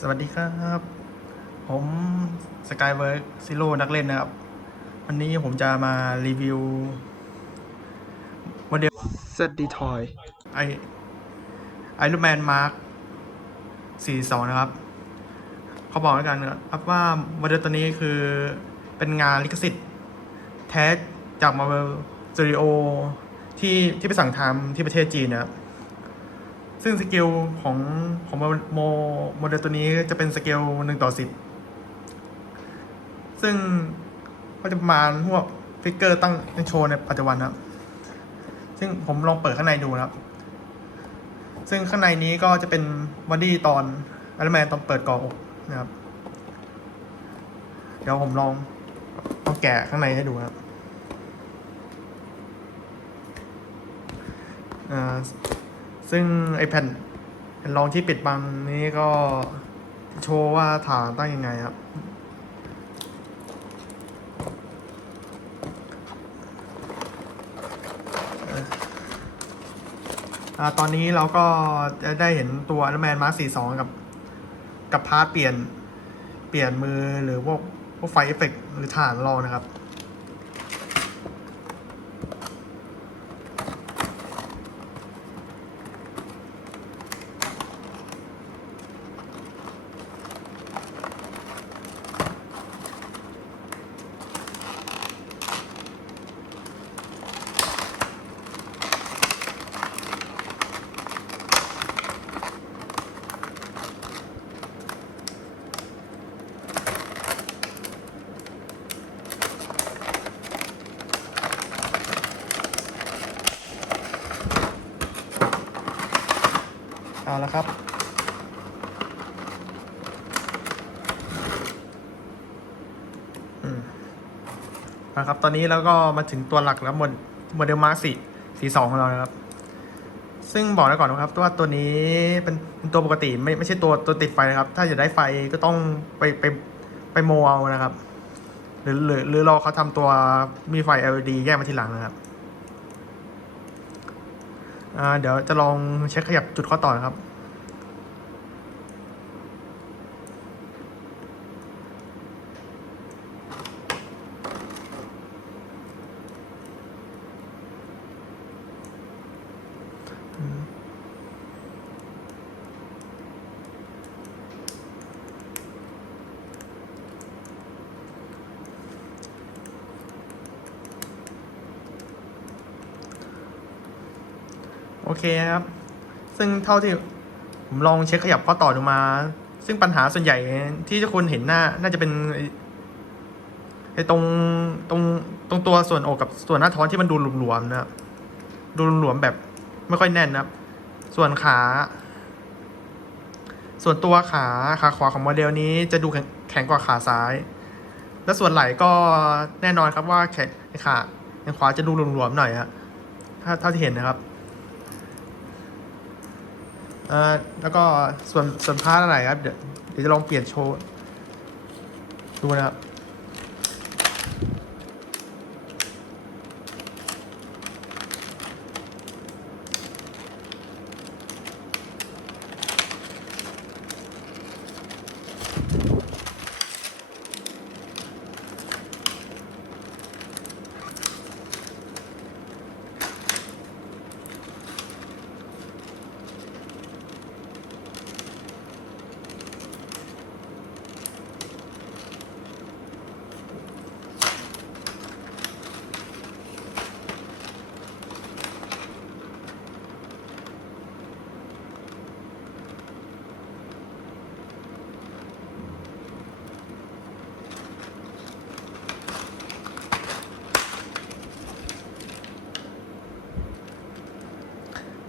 สวัสดีครับ ผมสกายเวิร์กซิโร่นักเล่นนะครับ วันนี้ผมจะมารีวิวโมเดล ZD Toy ไอไอรูแมนมาร์ค42 นะครับ เขาบอกแล้วกันนะครับว่าโมเดลตัวนี้คือเป็นงานลิขสิทธิ์ แท้จาก Marvel Studio ที่ที่ไปสั่งทำที่ประเทศจีนนะครับ ซึ่งสเกลของของโมโมเดลตัวนี้จะเป็นสเกลหนึ่งต่อสิบซึ่งก็จะประมาณพวกฟิกเกอร์ตั้งโชว์ในปัจจุบันนะครับ ซึ่งผมลองเปิดข้างในดูนะครับ ซึ่งข้างในนี้ก็จะเป็นบอดี้ตอนอัลแมนตอนเปิดกล่องอกนะครับ เดี๋ยวผมลองลองแกะข้างในให้ดูครับอ่า ซึ่งไอแผ่นแผ่นรองที่ปิดบังนี้ก็โชว์ว่าฐานตั้งยังไงครับอตอนนี้เราก็จะได้เห็นตัวอัลแมนมาร์ค42กับ กับพาร์ทเปลี่ยนเปลี่ยนมือหรือพวกพวกไฟเอฟเฟกหรือฐานรองนะครับ เอาละครับอืมนะครับ ตอนนี้เราก็มาถึงตัวหลักแล้วโมดโมเดลมาร์สี่สี่สองของเรานะครับ ซึ่งบอกไว้ก่อนนะครับว่าตัวนี้เป็นตัวปกติไม่ไม่ใช่ตัวตัวติดไฟนะครับ ถ้าจะได้ไฟก็ต้องไปไปไปโมเอานะครับ หรือหรือหรือรอเขาทำตัวมีไฟ LED แยกมาทีหลังนะครับ เดี๋ยวจะลองเช็คขยับจุดข้อต่อนะครับ โอเคครับ ซึ่งเท่าที่ผมลองเช็คขยับข้อต่อดูมา ซึ่งปัญหาส่วนใหญ่ที่จะคนเห็นหน้า น่าจะเป็นไอ้ตรงตรงตรงตัวส่วนอกกับส่วนหน้าท้องที่มันดูหลวมๆนะครับดูหลวมๆแบบไม่ค่อยแน่นนะครับ ส่วนขา ส่วนตัวขาขาขวาของโมเดลนี้จะดูแข็งขงกว่าขาซ้าย และส่วนไหล่ก็แน่นอนครับว่าแขนขาขนขวาจะดูหลวมๆหน่อยฮะถ้าเท่าที่เห็นนะครับ เอ่อแล้วก็ส่วนส่วนพาร์ทอะไรครับ เดี๋ยวเดี๋ยวจะลองเปลี่ยนโชว์ ดูนะครับ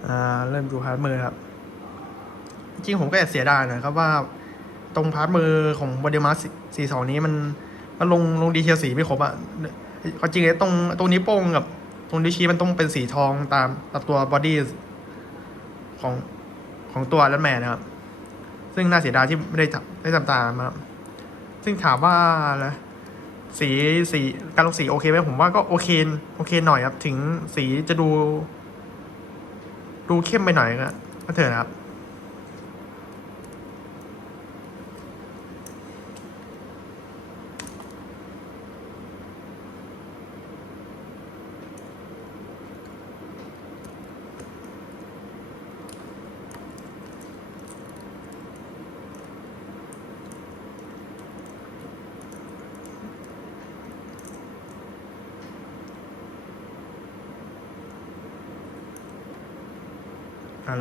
อ่าเริ่มดูพาร์ทมือครับ จริงผมก็แอบเสียดายนะครับว่า ตรงพาร์ทมือของบอดี้มาร์สีสองนี้มันมันลงลงดีเทลสีไม่ครบอะความจริงไอ้ตรงตรงนี้โป้งกับ ตรงนิ้วชี้มันต้องเป็นสีทองตามตามตัวบอดี้ของของตัวแลนแมนนะครับ ซึ่งน่าเสียดายที่ไม่ได้ทำได้ทำตามนะครับ ซึ่งถามว่าอะไรสีสีการลงสีโอเคไหมผมว่าก็โอเคโอเคหน่อยครับ ถึงสีจะดู ดูเข้มไปหน่อยก็เถอะนะครับ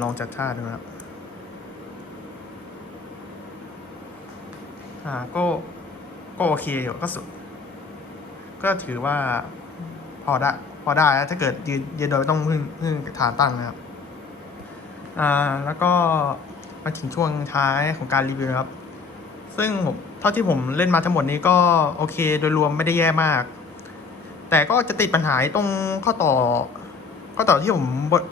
ลองจัดท่าดูนะครับอ่าก็ก็โอเคอยู่ก็สุด ก็ถือว่า พอได้พอได้ถ้าเกิดยืนยืนโดยไม่ต้องพึ่งพึ่งฐานตั้งนะครับอ่าแล้วก็มาถึงช่วงท้ายของการรีวิวนะครับ ซึ่งผมเท่าที่ผมเล่นมาทั้งหมดนี้ก็โอเคโดยรวมไม่ได้แย่มาก แต่ก็จะติดปัญหาตรงข้อต่อ ข้อต่อที่ผมบท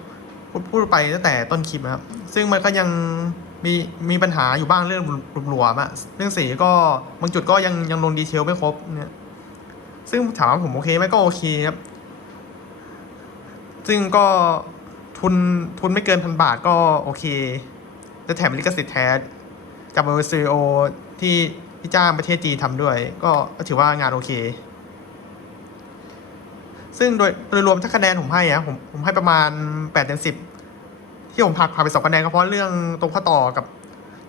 พูดพูดไปตั้งแต่ต้นคลิปนะครับ ซึ่งมันก็ยังมีมีปัญหาอยู่บ้างเรื่องหลวมๆอะเรื่องสีก็บางจุดก็ยังยังลงดีเทลไม่ครบเนี่ยซึ่งถามว่าผมโอเคไหมก็โอเคครับ ซึ่งก็ทุนทุนไม่เกินพันบาทก็โอเค จะแถมลิขสิทธิ์แท้จากบริษัทซีโอที่ที่จ้างประเทศจีนทำด้วยก็ก็ถือว่างานโอเค ซึ่งโดยโดยรวมถ้าคะแนนผมให้อะผมผมให้ประมาณ แปดเต็มสิบที่ผมพักพาไปสองคะแนนก็เพราะเรื่องตรงข้อต่อกับ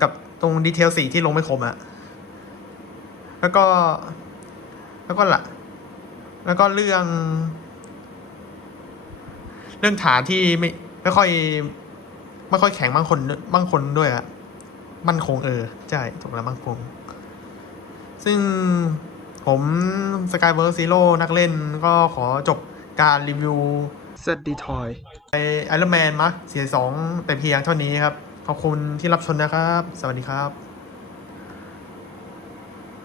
กับตรงดีเทลสีที่ลงไม่ครบอะแล้วก็ แล้วก็ละแล้วก็เรื่อง เรื่องฐานที่ไม่ไม่ค่อยไม่ค่อยแข็งบางคนบางคนด้วยอะมั่นคงเออใช่ถูกแล้วมั่นคง ซึ่งผมสกายเวิร์ e ซีโร่นักเล่นก็ขอจบการรีวิว Z d t o y ไอรอนแมนมาเสียสองแต่เพียงเท่านี้ครับ ขอบคุณที่รับชมนะครับ สวัสดีครับ